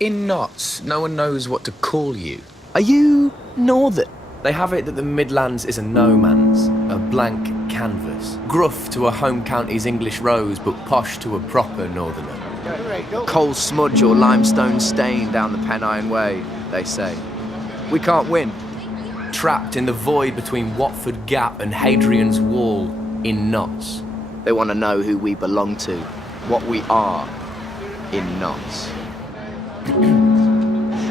In Notts, no one knows what to call you. Are you northern? They have it that the Midlands is a no man's, a blank canvas. Gruff to a home county's English rose, but posh to a proper northerner. Coal smudge or limestone stain down the Pennine Way, they say. We can't win. Trapped in the void between Watford Gap and Hadrian's Wall in Notts. They want to know who we belong to, what we are in Notts.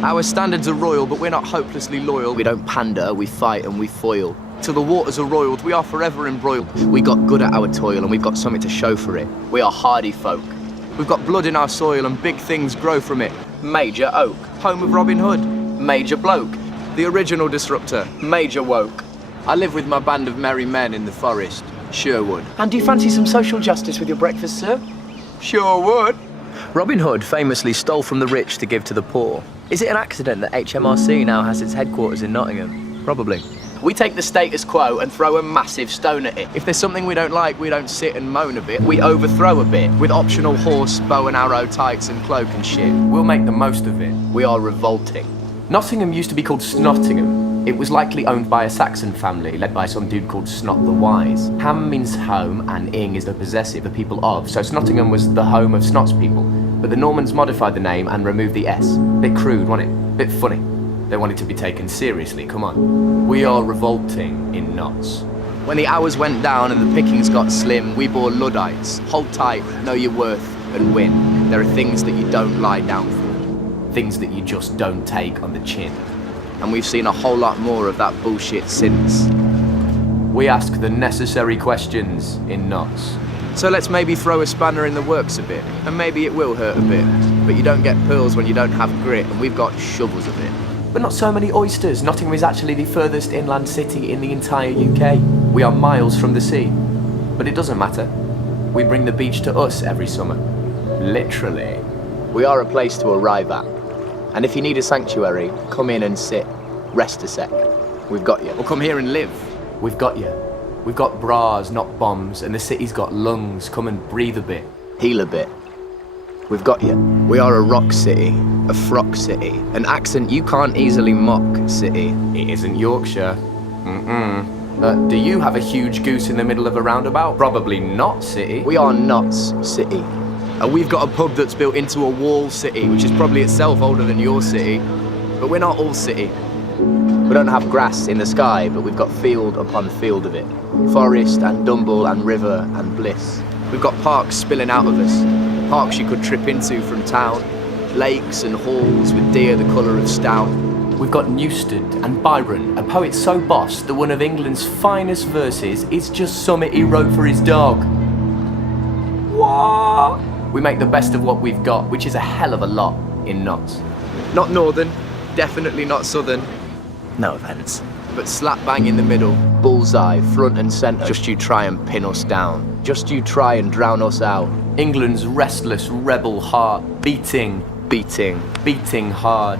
Our standards are royal, but we're not hopelessly loyal. We don't pander, we fight and we foil. Till the waters are roiled, we are forever embroiled. We got good at our toil and we've got something to show for it. We are hardy folk. We've got blood in our soil and big things grow from it. Major Oak, home of Robin Hood. Major Bloke, the original disruptor. Major Woke. I live with my band of merry men in the forest, Sherwood. And do you fancy some social justice with your breakfast, sir? Sure would. Robin Hood famously stole from the rich to give to the poor. Is it an accident that HMRC now has its headquarters in Nottingham? Probably. We take the status quo and throw a massive stone at it. If there's something we don't like, we don't sit and moan a bit. We overthrow a bit with optional horse, bow and arrow, tights and cloak and shit. We'll make the most of it. We are revolting. Nottingham used to be called Snottingham. It was likely owned by a Saxon family, led by some dude called Snot the Wise. Ham means home, and ing is the possessive, the people of, so Snottingham was the home of Snot's people. But the Normans modified the name and removed the S. Bit crude, wasn't it? Bit funny. They wanted to be taken seriously, come on. We are revolting in Notts. When the hours went down and the pickings got slim, we bore Luddites. Hold tight, know your worth, and win. There are things that you don't lie down for. Things that you just don't take on the chin. And we've seen a whole lot more of that bullshit since. We ask the necessary questions in Notts. So let's maybe throw a spanner in the works a bit, and maybe it will hurt a bit. But you don't get pearls when you don't have grit, and we've got shovels of it. But not so many oysters. Nottingham is actually the furthest inland city in the entire UK. We are miles from the sea. But it doesn't matter. We bring the beach to us every summer. Literally. We are a place to arrive at. And if you need a sanctuary, come in and sit. Rest a sec. We've got you. Or come here and live. We've got you. We've got bras, not bombs, and the city's got lungs. Come and breathe a bit. Heal a bit. We've got you. We are a rock city, a frock city, an accent you can't easily mock city. It isn't Yorkshire. Do you have a huge goose in the middle of a roundabout? Probably not, city. We are Notts city. And we've got a pub that's built into a wall city, which is probably itself older than your city. But we're not all city. We don't have grass in the sky, but we've got field upon field of it. Forest and dumble and river and bliss. We've got parks spilling out of us. Parks you could trip into from town. Lakes and halls with deer the colour of stout. We've got Newstead and Byron, a poet so boss that one of England's finest verses is just something he wrote for his dog. What? We make the best of what we've got, which is a hell of a lot in Notts. Not northern, definitely not southern. No offence. But slap bang in the middle, bullseye, front and centre. Just you try and pin us down. Just you try and drown us out. England's restless rebel heart, beating Beating. hard.